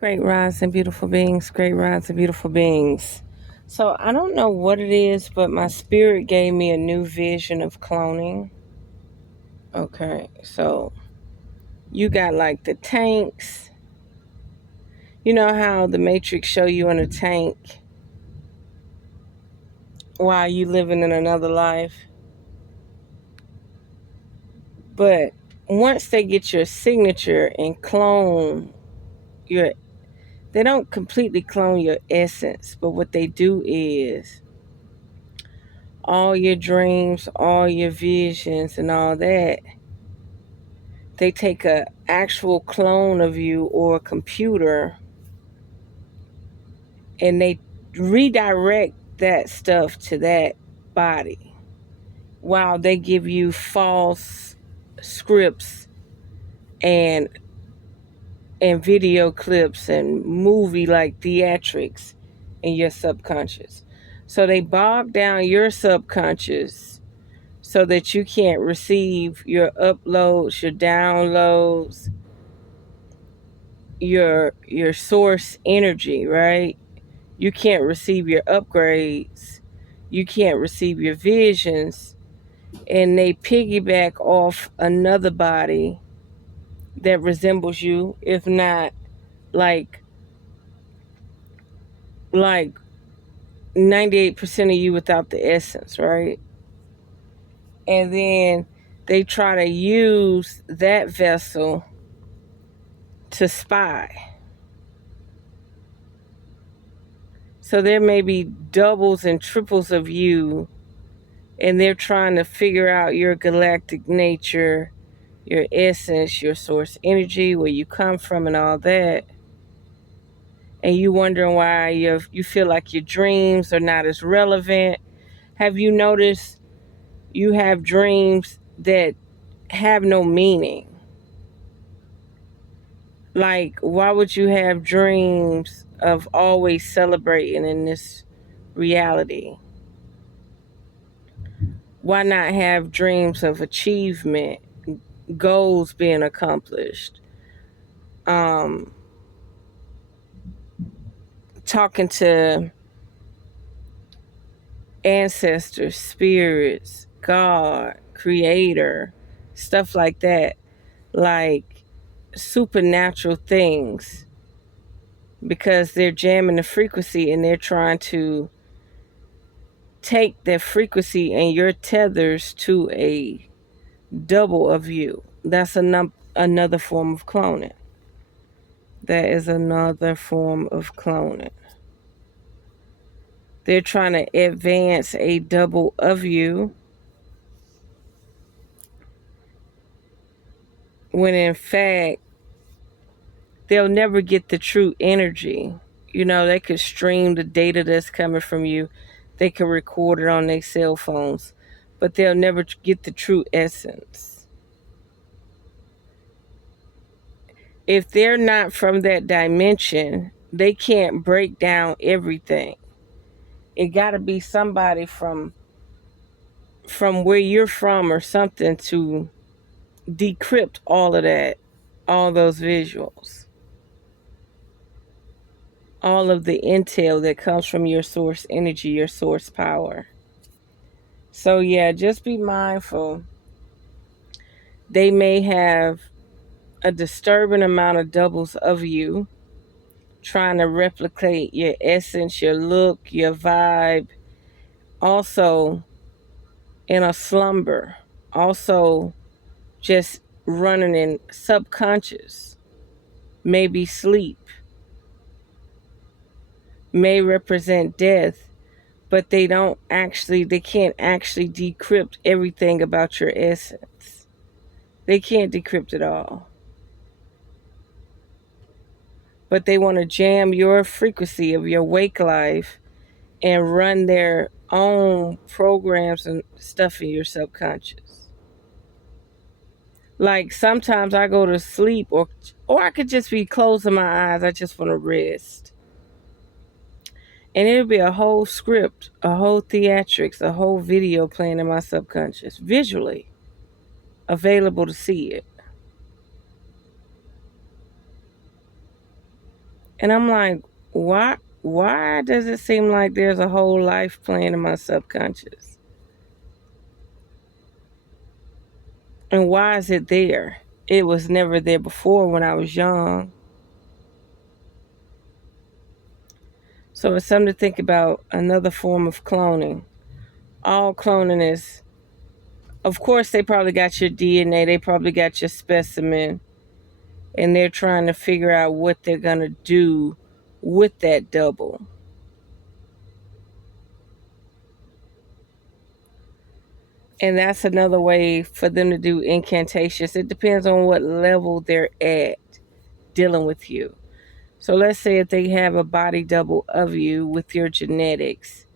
Great rise and beautiful beings, great rise and beautiful beings. So I don't know what it is, but my spirit gave me a new vision of cloning. Okay, so you got like the tanks. You know how the Matrix show you in a tank while you living in another life? But once they get your signature and clone your, they don't completely clone your essence, but what they do is all your dreams, all your visions, and all that. They take a actual clone of you or a computer, and they redirect that stuff to that body, while they give you false scripts and video clips and movie like theatrics in your subconscious. So they bog down your subconscious so that you can't receive your uploads, your downloads, your source energy, right? You can't receive your upgrades. You can't receive your visions, and they piggyback off another body that resembles you, if not like like 98% of you without the essence, right? And then they try to use that vessel to spy. So there may be doubles and triples of you, and they're trying to figure out your galactic nature, your essence, your source energy, where you come from, and all that. And you wondering why you feel like your dreams are not as relevant. Have you noticed you have dreams that have no meaning? Like, why would you have dreams of always celebrating in this reality? Why not have dreams of achievement, goals being accomplished? Um, Talking to ancestors, spirits, God, creator, stuff like that. Like supernatural things, because they're jamming the frequency and they're trying to take that frequency and your tethers to a double of you. That's another form of cloning. That is another form of cloning. They're trying to advance a double of you when in fact they'll never get the true energy. You know, they could stream the data that's coming from you, they could record it on their cell phones, but they'll never get the true essence. If they're not from that dimension, they can't break down everything. It got to be somebody from where you're from or something to decrypt all of that, all those visuals, all of the intel that comes from your source energy, your source power. So yeah, just be mindful. They may have a disturbing amount of doubles of you trying to replicate your essence, your look, your vibe, also in a slumber, also just running in subconscious, maybe sleep, may represent death, but they can't actually decrypt everything about your essence. They can't decrypt it all. But they want to jam your frequency of your wake life and run their own programs and stuff in your subconscious. Like sometimes I go to sleep, or I could just be closing my eyes. I just want to rest. And it'll be a whole script, a whole theatrics, a whole video playing in my subconscious, visually available to see it. And I'm like, why does it seem like there's a whole life plan in my subconscious? And why is it there? It was never there before when I was young. So it's something to think about. Another form of cloning. All cloning is, of course, they probably got your DNA, they probably got your specimen, and they're trying to figure out what they're going to do with that double. And that's another way for them to do incantations. It depends on what level they're at dealing with you. So let's say if they have a body double of you with your genetics,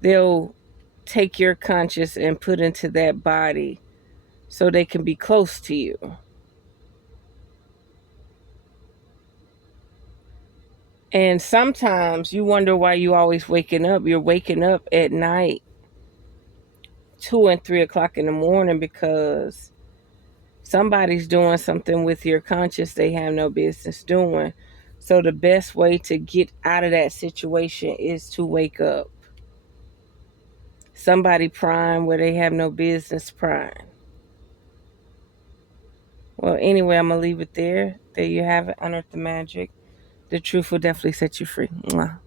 they'll take your conscious and put into that body so they can be close to you. And sometimes you wonder why you always waking up. You're waking up at night, 2 and 3 o'clock in the morning, because somebody's doing something with your conscious they have no business doing. So the best way to get out of that situation is to wake up. Somebody prying where they have no business prying. Well, anyway, I'm going to leave it there. There you have it. Unearth the magic. The truth will definitely set you free. Mwah.